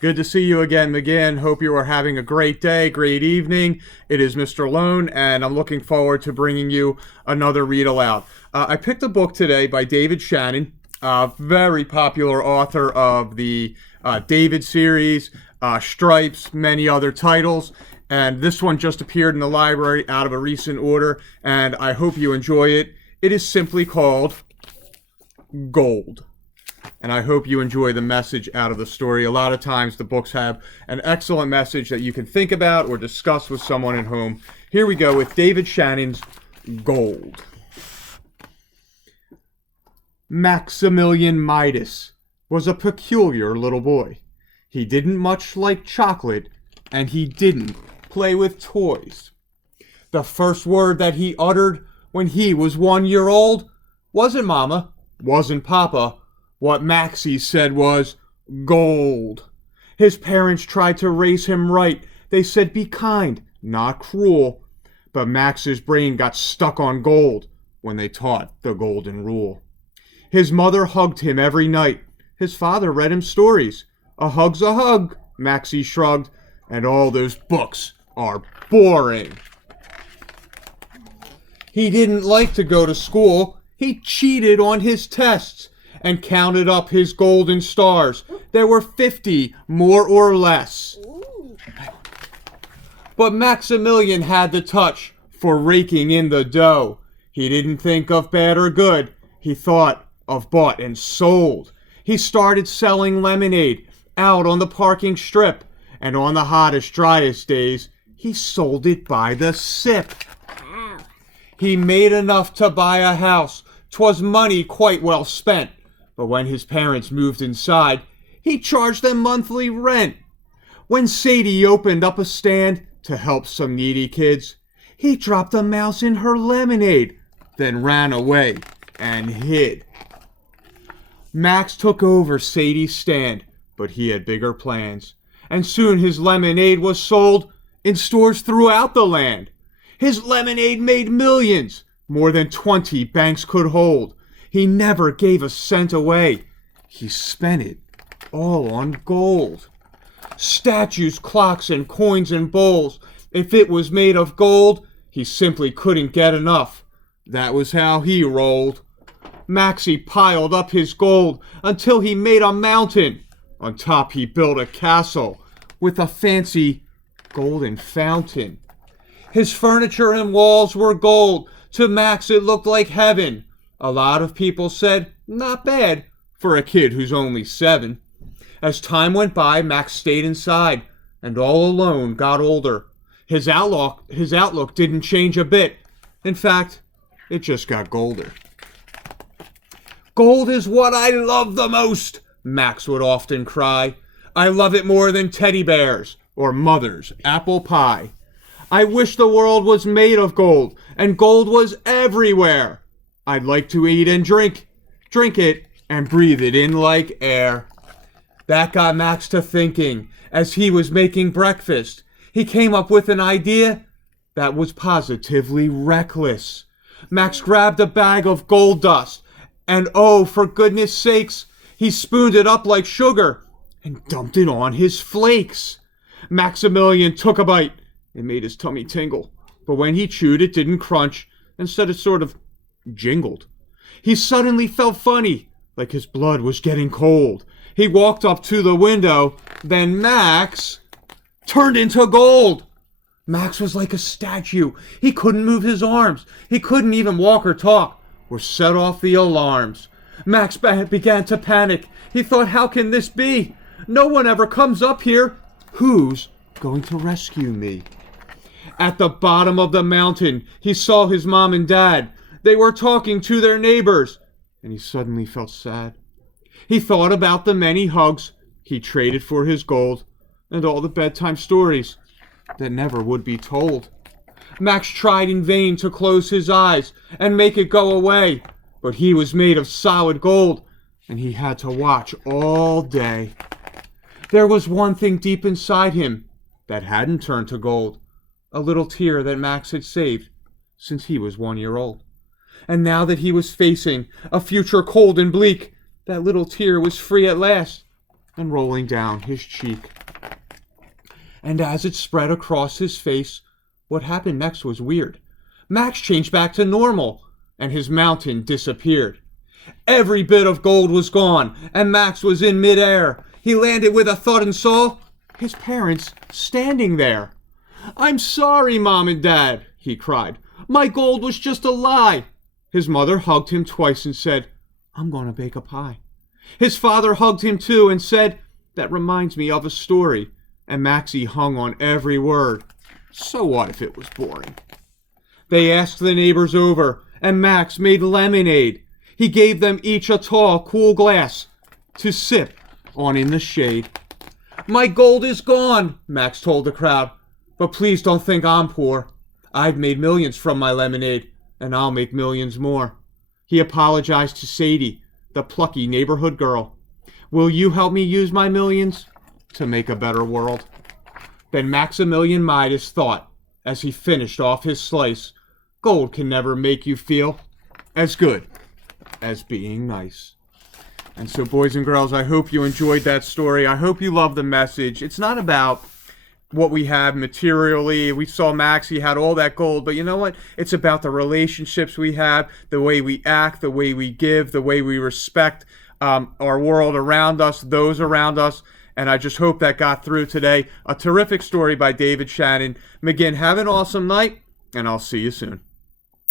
Good to see you again, McGinn. Hope you are having a great day, great evening. It is Mr. Lohn, and I'm looking forward to bringing you another read aloud. I picked a book today by David Shannon, a very popular author of the David series, Stripes, many other titles. And this one just appeared in the library out of a recent order, and I hope you enjoy it. It is simply called Gold. And I hope you enjoy the message out of the story. A lot of times the books have an excellent message that you can think about or discuss with someone at home. Here we go with David Shannon's Gold. Maximilian Midas was a peculiar little boy. He didn't much like chocolate, and he didn't play with toys. The first word that he uttered when he was 1 year old wasn't Mama, wasn't Papa. What Maxie said was, gold. His parents tried to raise him right. They said, be kind, not cruel. But Max's brain got stuck on gold when they taught the golden rule. His mother hugged him every night. His father read him stories. A hug's a hug, Maxie shrugged, and all those books are boring. He didn't like to go to school. He cheated on his tests and counted up his golden stars. There were 50, more or less. But Maximilian had the touch for raking in the dough. He didn't think of bad or good. He thought of bought and sold. He started selling lemonade out on the parking strip, and on the hottest, driest days, he sold it by the sip. He made enough to buy a house. 'Twas money quite well spent. But when his parents moved inside, he charged them monthly rent. When Sadie opened up a stand to help some needy kids, he dropped a mouse in her lemonade, then ran away and hid. Max took over Sadie's stand, but he had bigger plans, and soon his lemonade was sold in stores throughout the land. His lemonade made millions, more than 20 banks could hold. He never gave a cent away. He spent it all on gold. Statues, clocks, and coins and bowls. If it was made of gold, he simply couldn't get enough. That was how he rolled. Maxie piled up his gold until he made a mountain. On top he built a castle with a fancy golden fountain. His furniture and walls were gold. To Max it looked like heaven. A lot of people said, not bad for a kid who's only 7. As time went by, Max stayed inside and all alone got older. His outlook didn't change a bit. In fact, it just got golder. Gold is what I love the most, Max would often cry. I love it more than teddy bears or mother's apple pie. I wish the world was made of gold and gold was everywhere. I'd like to eat and drink it, and breathe it in like air. That got Max to thinking as he was making breakfast. He came up with an idea that was positively reckless. Max grabbed a bag of gold dust, and oh, for goodness sakes, he spooned it up like sugar and dumped it on his flakes. Maximilian took a bite. It made his tummy tingle, but when he chewed, it didn't crunch. Instead, it sort of jingled. He suddenly felt funny, like his blood was getting cold. He walked up to the window, then Max turned into gold. Max was like a statue. He couldn't move his arms. He couldn't even walk or talk or set off the alarms. Max began to panic. He thought, how can this be? No one ever comes up here. Who's going to rescue me? At the bottom of the mountain, he saw his mom and dad. They were talking to their neighbors, and he suddenly felt sad. He thought about the many hugs he traded for his gold, and all the bedtime stories that never would be told. Max tried in vain to close his eyes and make it go away, but he was made of solid gold, and he had to watch all day. There was one thing deep inside him that hadn't turned to gold, a little tear that Max had saved since he was 1 year old. And now that he was facing a future cold and bleak, that little tear was free at last, and rolling down his cheek. And as it spread across his face, what happened next was weird. Max changed back to normal, and his mountain disappeared. Every bit of gold was gone, and Max was in midair. He landed with a thud and saw his parents standing there. "I'm sorry, Mom and Dad," he cried. "My gold was just a lie." His mother hugged him twice and said, "I'm going to bake a pie." His father hugged him too and said, "That reminds me of a story." And Maxie hung on every word. So what if it was boring? They asked the neighbors over, and Max made lemonade. He gave them each a tall, cool glass to sip on in the shade. "My gold is gone," Max told the crowd. "But please don't think I'm poor. I've made millions from my lemonade, and I'll make millions more." He apologized to Sadie, the plucky neighborhood girl. "Will you help me use my millions to make a better world?" Then Maximilian Midas thought, as he finished off his slice, gold can never make you feel as good as being nice. And so, boys and girls, I hope you enjoyed that story. I hope you love the message. It's not about what we have materially. We saw Max, he had all that gold, but you know what? It's about the relationships we have, the way we act, the way we give, the way we respect our world around us, those around us. And I just hope that got through today. A terrific story by David Shannon. McGinn, have an awesome night, and I'll see you soon.